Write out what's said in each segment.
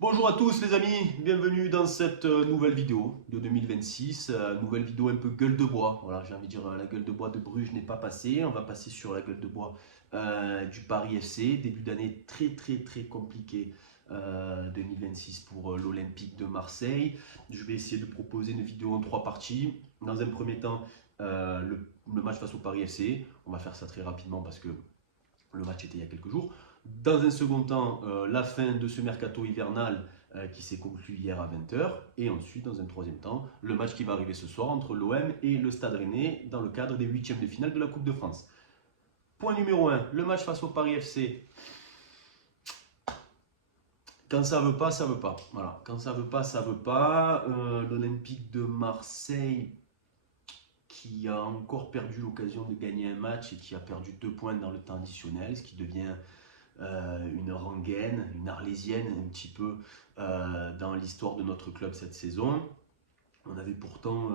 Bonjour à tous les amis, bienvenue dans cette nouvelle vidéo de 2026, nouvelle vidéo un peu gueule de bois. Voilà, j'ai envie de dire la gueule de bois de Bruges n'est pas passée, on va passer sur la gueule de bois du Paris FC. Début d'année très compliqué 2026 pour l'Olympique de Marseille. Je vais essayer de proposer une vidéo en trois parties. Dans un premier temps, le match face au Paris FC. On va faire ça très rapidement parce que le match était il y a quelques jours. Dans un second temps, la fin de ce mercato hivernal qui s'est conclu hier à 20h. Et ensuite, dans un troisième temps, le match qui va arriver ce soir entre l'OM et le Stade Rennais dans le cadre des huitièmes de finale de la Coupe de France. Point numéro 1, le match face au Paris FC. Quand ça veut pas, ça veut pas. Voilà. Quand ça veut pas, ça veut pas. L'Olympique de Marseille qui a encore perdu l'occasion de gagner un match et qui a perdu 2 points dans le temps additionnel, ce qui devient une rengaine, une arlésienne un petit peu dans l'histoire de notre club cette saison. On avait pourtant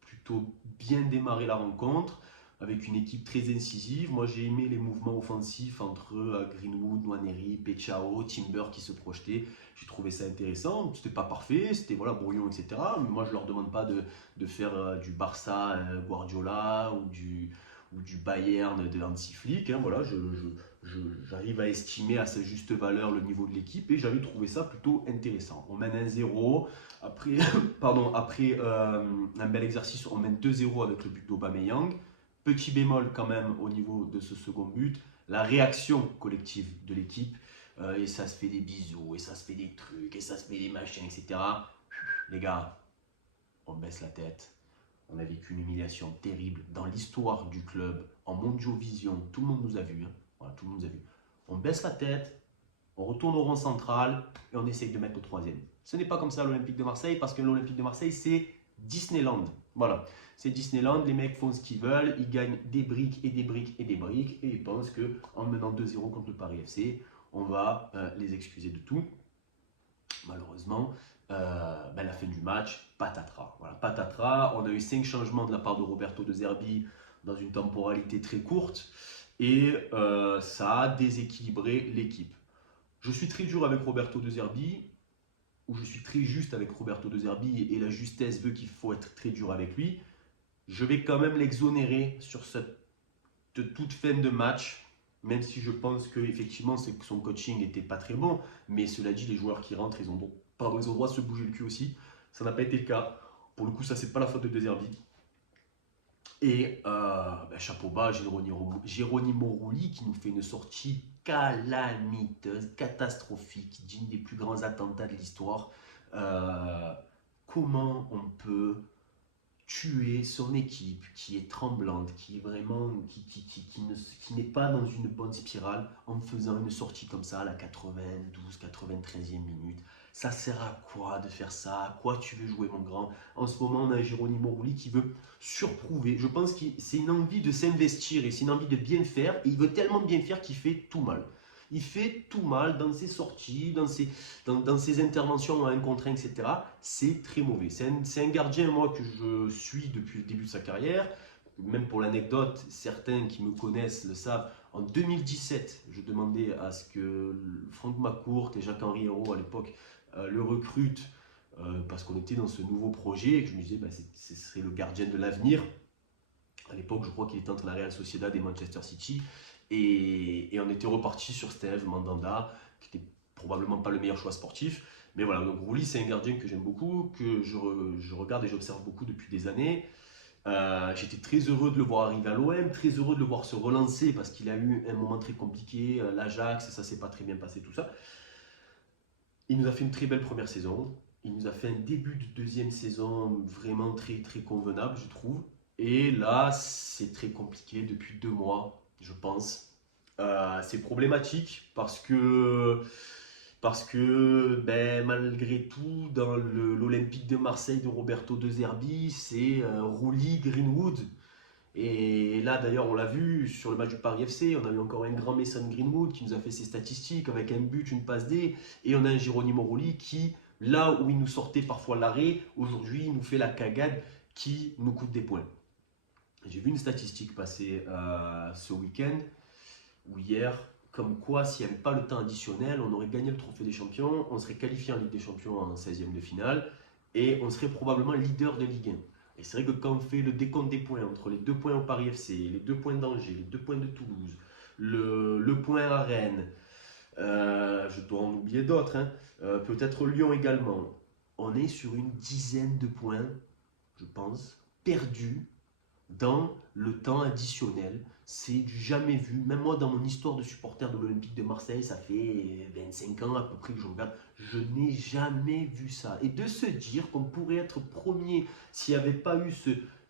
plutôt bien démarré la rencontre avec une équipe très incisive. Moi j'ai aimé les mouvements offensifs entre Greenwood, Nwaneri, Pechao, Timber qui se projetaient. J'ai trouvé ça intéressant. C'était pas parfait, c'était voilà, brouillon, etc. Mais moi je leur demande pas de faire du Barça Guardiola ou du Bayern de Hansi Flick. Hein. Voilà, j'arrive à estimer à sa juste valeur le niveau de l'équipe et j'avais trouvé ça plutôt intéressant. On mène 1-0, après, après un bel exercice, on mène 2-0 avec le but d'Aubameyang. Petit bémol quand même au niveau de ce second but, la réaction collective de l'équipe. Et ça se fait des bisous, et ça se fait des trucs, et ça se fait des machins, etc. Les gars, on baisse la tête. On a vécu une humiliation terrible dans l'histoire du club, en Mondiovision. Tout le monde nous a vus. Hein. Voilà, tout le monde nous a vus. On baisse la tête, on retourne au rond central et on essaye de mettre le troisième. Ce n'est pas comme ça l'Olympique de Marseille parce que l'Olympique de Marseille c'est Disneyland. Voilà, c'est Disneyland, les mecs font ce qu'ils veulent, ils gagnent des briques et des briques et des briques et ils pensent qu'en menant 2-0 contre le Paris FC, on va les excuser de tout. Malheureusement, la fin du match, patatras. Voilà, patatras. On a eu 5 changements de la part de Roberto De Zerbi dans une temporalité très courte et ça a déséquilibré l'équipe. Je suis très dur avec Roberto De Zerbi, ou je suis très juste avec Roberto De Zerbi, et la justesse veut qu'il faut être très dur avec lui. Je vais quand même l'exonérer sur cette toute fin de match, même si je pense que effectivement son coaching n'était pas très bon. Mais cela dit, les joueurs qui rentrent, ils ont le droit de se bouger le cul aussi. Ça n'a pas été le cas. Pour le coup, ça c'est pas la faute de De Zerbi. Et chapeau bas, Geronimo Rulli qui nous fait une sortie calamiteuse, catastrophique, digne des plus grands attentats de l'histoire. Comment on peut tuer son équipe qui est tremblante, qui est vraiment qui n'est pas dans une bonne spirale en faisant une sortie comme ça à la 92, 93e minute. Ça sert à quoi de faire ça? À quoi tu veux jouer mon grand? En ce moment, on a Geronimo Rulli qui veut surprouver. Je pense que c'est une envie de s'investir et c'est une envie de bien faire. Et il veut tellement bien faire qu'il fait tout mal. Il fait tout mal dans ses sorties, dans ses interventions à un contre un, etc. C'est très mauvais. C'est un gardien, moi, que je suis depuis le début de sa carrière. Même pour l'anecdote, certains qui me connaissent le savent. En 2017, je demandais à ce que Franck McCourt et Jacques-Henri Hérault, à l'époque, le recrutent parce qu'on était dans ce nouveau projet et que je me disais, ce serait le gardien de l'avenir. À l'époque, je crois qu'il était entre la Real Sociedad et Manchester City. Et on était reparti sur Steve Mandanda, qui était probablement pas le meilleur choix sportif. Mais voilà, donc Rouli, c'est un gardien que j'aime beaucoup, que je regarde et j'observe beaucoup depuis des années. J'étais très heureux de le voir arriver à l'OM, très heureux de le voir se relancer parce qu'il a eu un moment très compliqué, l'Ajax, ça s'est pas très bien passé, tout ça. Il nous a fait une très belle première saison. Il nous a fait un début de deuxième saison vraiment très convenable, je trouve. Et là, c'est très compliqué depuis 2 mois, je pense. C'est problématique parce que malgré tout, dans l'Olympique de Marseille de Roberto De Zerbi, c'est Rouli, Greenwood. Et là, d'ailleurs, on l'a vu sur le match du Paris FC, on a eu encore un grand Mason Greenwood qui nous a fait ses statistiques avec un but, une passe D, et on a un Geronimo Rulli qui, là où il nous sortait parfois l'arrêt, aujourd'hui, il nous fait la cagade qui nous coûte des points. J'ai vu une statistique passer ce week-end ou hier comme quoi, s'il n'y avait pas le temps additionnel, on aurait gagné le trophée des champions, on serait qualifié en Ligue des champions en 16e de finale et on serait probablement leader de Ligue 1. Et c'est vrai que quand on fait le décompte des points entre les 2 points au Paris FC, les 2 points d'Angers, les 2 points de Toulouse, le point à Rennes, je dois en oublier d'autres, hein, peut-être Lyon également, on est sur une dizaine de points, je pense, perdus dans le temps additionnel. C'est du jamais vu. Même moi, dans mon histoire de supporter de l'Olympique de Marseille, ça fait 25 ans à peu près que je regarde. Je n'ai jamais vu ça. Et de se dire qu'on pourrait être premier s'il n'y avait pas eu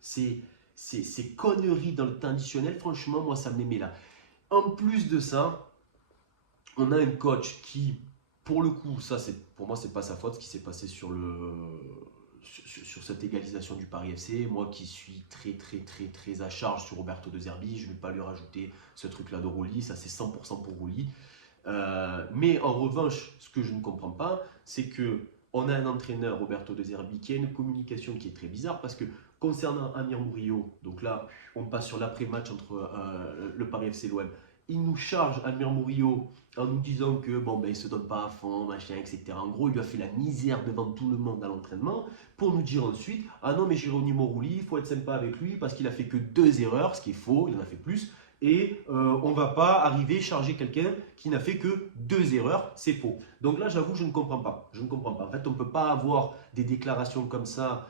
ces conneries dans le temps additionnel, franchement, moi, ça me les met là. En plus de ça, on a un coach qui, pour le coup, ça, pour moi, c'est pas sa faute, ce qui s'est passé sur cette égalisation du Paris FC. Moi qui suis très à charge sur Roberto De Zerbi, je ne vais pas lui rajouter ce truc-là de Rulli, ça c'est 100% pour Rulli. Mais en revanche, ce que je ne comprends pas, c'est que on a un entraîneur, Roberto De Zerbi, qui a une communication qui est très bizarre parce que concernant Amir Murillo, donc là on passe sur l'après-match entre le Paris FC et l'OM, il nous charge Amir Murillo en nous disant que bon ben il se donne pas à fond, machin, etc. En gros, il lui a fait la misère devant tout le monde à l'entraînement pour nous dire ensuite ah non mais Geronimo Rulli, il faut être sympa avec lui parce qu'il a fait que 2 erreurs, ce qui est faux, il en a fait plus. Et on ne va pas arriver charger quelqu'un qui n'a fait que 2 erreurs, c'est faux. Donc là, j'avoue, je ne comprends pas. Je ne comprends pas. En fait, on ne peut pas avoir des déclarations comme ça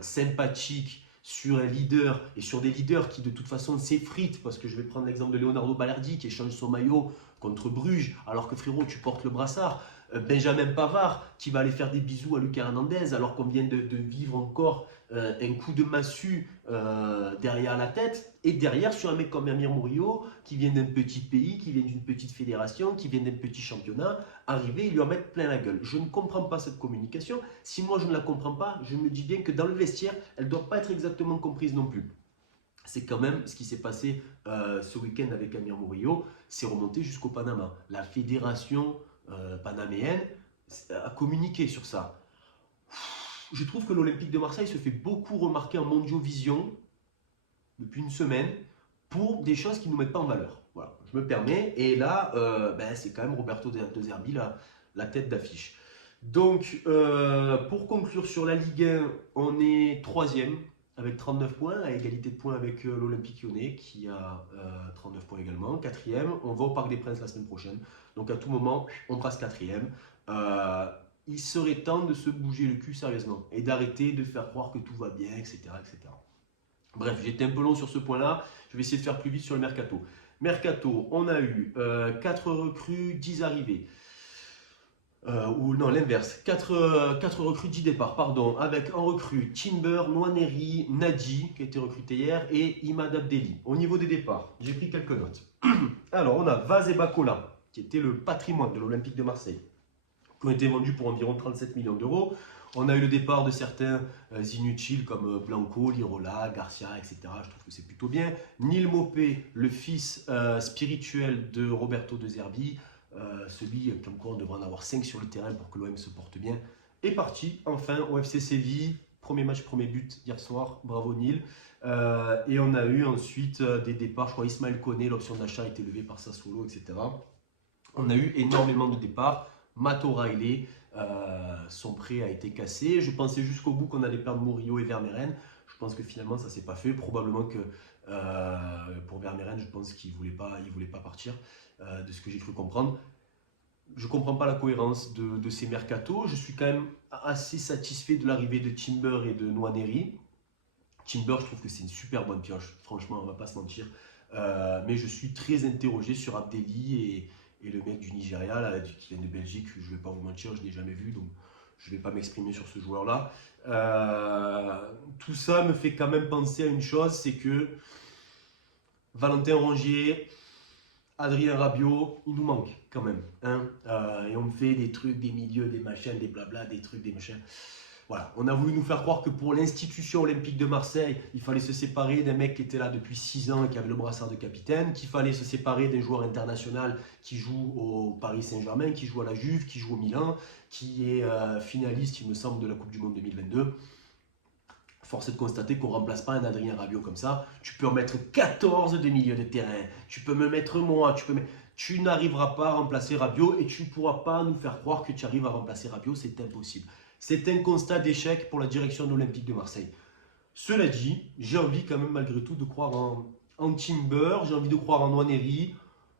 sympathiques sur un leader et sur des leaders qui de toute façon s'effritent, parce que je vais prendre l'exemple de Leonardo Balerdi qui échange son maillot contre Bruges alors que frérot tu portes le brassard, Benjamin Pavard qui va aller faire des bisous à Lucas Hernandez alors qu'on vient de vivre encore un coup de massue derrière la tête, et derrière sur un mec comme Amir Murillo qui vient d'un petit pays, qui vient d'une petite fédération, qui vient d'un petit championnat, arriver et lui en mettre plein la gueule. Je ne comprends pas cette communication. Si moi je ne la comprends pas, je me dis bien que dans le vestiaire, elle ne doit pas être exactement comprise non plus. C'est quand même ce qui s'est passé ce week-end avec Amir Murillo, c'est remonté jusqu'au Panama. La fédération panaméenne a communiqué sur ça. Je trouve que l'Olympique de Marseille se fait beaucoup remarquer en Mondiovision depuis une semaine pour des choses qui ne nous mettent pas en valeur. Voilà, je me permets. Et là, c'est quand même Roberto De Zerbi la tête d'affiche. Donc, pour conclure sur la Ligue 1, on est 3e avec 39 points, à égalité de points avec l'Olympique Lyonnais qui a 39 points également. 4e, on va au Parc des Princes la semaine prochaine. Donc à tout moment, on passe 4e. Il serait temps de se bouger le cul sérieusement et d'arrêter de faire croire que tout va bien, etc. etc. Bref, j'étais un peu long sur ce point-là. Je vais essayer de faire plus vite sur le mercato. Mercato, on a eu 4 recrues, 10 arrivées. Ou non, l'inverse. 4 recrues, 10 départs, pardon. Avec en recrue Timber, Nwaneri, Nadi, qui a été recruté hier, et Imad Abdelli. Au niveau des départs, j'ai pris quelques notes. Alors, on a Vaz et Bacola, qui était le patrimoine de l'Olympique de Marseille, qui ont été vendus pour environ 37 millions d'euros. On a eu le départ de certains inutiles comme Blanco, Lirola, Garcia, etc. Je trouve que c'est plutôt bien. Neil Maupay, le fils spirituel de Roberto De Zerbi, celui comme quoi on devrait en avoir 5 sur le terrain pour que l'OM se porte bien, est parti enfin au FC Séville. Premier match, premier but hier soir, bravo Neil. Et on a eu ensuite des départs, je crois Ismaël Koné, l'option d'achat a été levée par Sassuolo, etc. On a eu énormément de départs. Matt O'Reilly, son prêt a été cassé. Je pensais jusqu'au bout qu'on allait perdre Murillo et Vermeeren. Je pense que finalement ça ne s'est pas fait. Probablement que pour Vermeeren, je pense qu'il ne voulait pas partir, de ce que j'ai cru comprendre. Je ne comprends pas la cohérence de ces mercatos. Je suis quand même assez satisfait de l'arrivée de Timber et de Nwaneri. Timber, je trouve que c'est une super bonne pioche. Franchement, on ne va pas se mentir. Mais je suis très interrogé sur Abdelli et le mec du Nigeria, là, qui vient de Belgique. Je ne vais pas vous mentir, je ne l'ai jamais vu. Donc, je ne vais pas m'exprimer sur ce joueur-là. Tout ça me fait quand même penser à une chose, c'est que Valentin Rongier, Adrien Rabiot, il nous manque quand même. Hein, et on me fait des trucs, des milieux, des machins, des blabla, des trucs, des machins. Voilà, on a voulu nous faire croire que pour l'institution olympique de Marseille, il fallait se séparer d'un mec qui était là depuis 6 ans et qui avait le brassard de capitaine, qu'il fallait se séparer d'un joueur international qui joue au Paris Saint-Germain, qui joue à la Juve, qui joue au Milan, qui est finaliste, il me semble, de la Coupe du Monde 2022. Force est de constater qu'on ne remplace pas un Adrien Rabiot comme ça. Tu peux en mettre 14 de milieu de terrain. Tu peux me mettre moi. tu n'arriveras pas à remplacer Rabiot et tu ne pourras pas nous faire croire que tu arrives à remplacer Rabiot, c'est impossible. C'est un constat d'échec pour la direction de l'Olympique de Marseille. Cela dit, j'ai envie quand même malgré tout de croire en Timber, j'ai envie de croire en Nwaneri.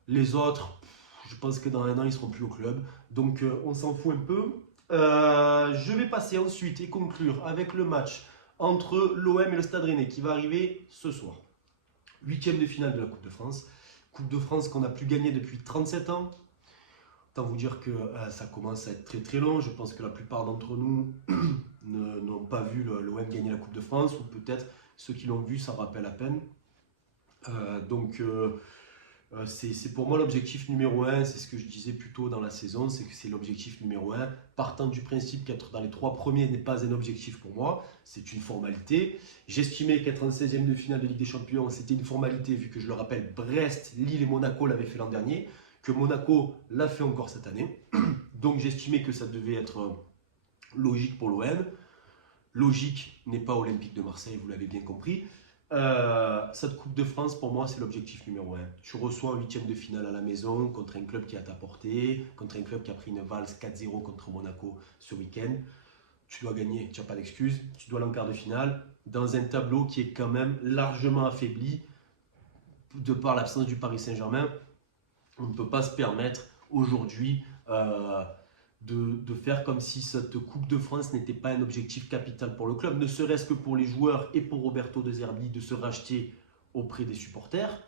Les autres, je pense que dans un an, ils ne seront plus au club. Donc on s'en fout un peu. Je vais passer ensuite et conclure avec le match entre l'OM et le Stade Rennais qui va arriver ce soir. 8e de finale de la Coupe de France. Coupe de France qu'on n'a plus gagnée depuis 37 ans. Autant vous dire que ça commence à être très très long. Je pense que la plupart d'entre nous n'ont pas vu l'OM gagner la Coupe de France, ou peut-être ceux qui l'ont vu, ça rappelle à peine. C'est pour moi l'objectif numéro 1, c'est ce que je disais plus tôt dans la saison, c'est que c'est l'objectif numéro 1. Partant du principe qu'être dans les 3 premiers n'est pas un objectif pour moi, c'est une formalité. J'estimais qu'être en 16e de finale de Ligue des Champions, c'était une formalité, vu que je le rappelle, Brest, Lille et Monaco l'avaient fait l'an dernier, que Monaco l'a fait encore cette année. Donc j'estimais que ça devait être logique pour l'OM. Logique n'est pas Olympique de Marseille, vous l'avez bien compris. Cette Coupe de France, pour moi, c'est l'objectif numéro 1. Tu reçois un 8e de finale à la maison contre un club qui est à ta portée, contre un club qui a pris une valse 4-0 contre Monaco ce week-end. Tu dois gagner, tu n'as pas d'excuse. Tu dois aller en quart de finale dans un tableau qui est quand même largement affaibli de par l'absence du Paris Saint-Germain. On ne peut pas se permettre aujourd'hui de faire comme si cette Coupe de France n'était pas un objectif capital pour le club, ne serait-ce que pour les joueurs et pour Roberto De Zerbi de se racheter auprès des supporters,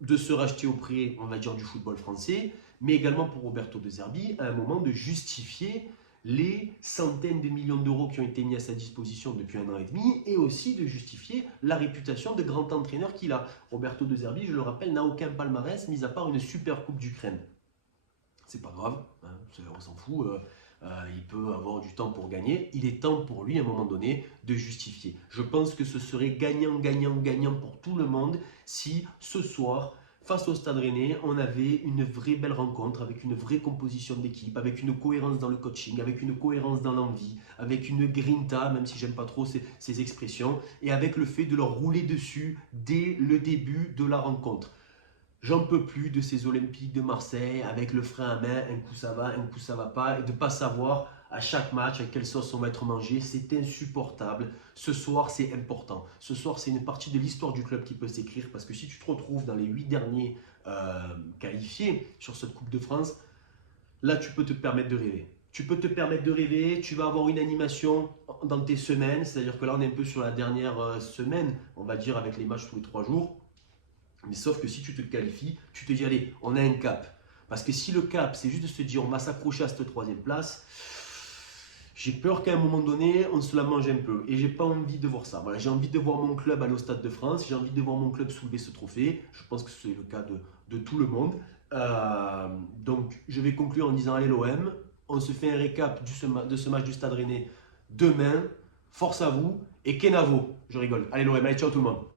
de se racheter auprès, on va dire, du football français, mais également pour Roberto De Zerbi, à un moment de justifier les centaines de millions d'euros qui ont été mis à sa disposition depuis 1 an et demi, et aussi de justifier la réputation de grand entraîneur qu'il a. Roberto De Zerbi, je le rappelle, n'a aucun palmarès, mis à part une super coupe d'Ukraine. C'est pas grave, hein, on s'en fout, il peut avoir du temps pour gagner. Il est temps pour lui, à un moment donné, de justifier. Je pense que ce serait gagnant, gagnant, gagnant pour tout le monde si ce soir, face au Stade Rennais, on avait une vraie belle rencontre, avec une vraie composition d'équipe, avec une cohérence dans le coaching, avec une cohérence dans l'envie, avec une grinta, même si j'aime pas trop ces expressions, et avec le fait de leur rouler dessus dès le début de la rencontre. J'en peux plus de ces Olympiques de Marseille avec le frein à main, un coup ça va, un coup ça va pas, et de ne pas savoir à chaque match à quelle sauce on va être mangé. C'est insupportable. Ce soir, c'est important. Ce soir, c'est une partie de l'histoire du club qui peut s'écrire, parce que si tu te retrouves dans les 8 derniers qualifiés sur cette Coupe de France, là, tu peux te permettre de rêver. Tu peux te permettre de rêver, tu vas avoir une animation dans tes semaines, c'est-à-dire que là, on est un peu sur la dernière semaine, on va dire, avec les matchs tous les 3 jours. Mais sauf que si tu te qualifies, tu te dis, allez, on a un cap. Parce que si le cap, c'est juste de se dire, on va s'accrocher à cette 3e place, j'ai peur qu'à un moment donné, on se la mange un peu. Et j'ai pas envie de voir ça. Voilà, j'ai envie de voir mon club aller au Stade de France. J'ai envie de voir mon club soulever ce trophée. Je pense que c'est le cas de tout le monde. Donc, je vais conclure en disant, allez l'OM, on se fait un récap de ce match du Stade Rennais demain. Force à vous. Et Kenavo, je rigole. Allez l'OM, allez ciao tout le monde.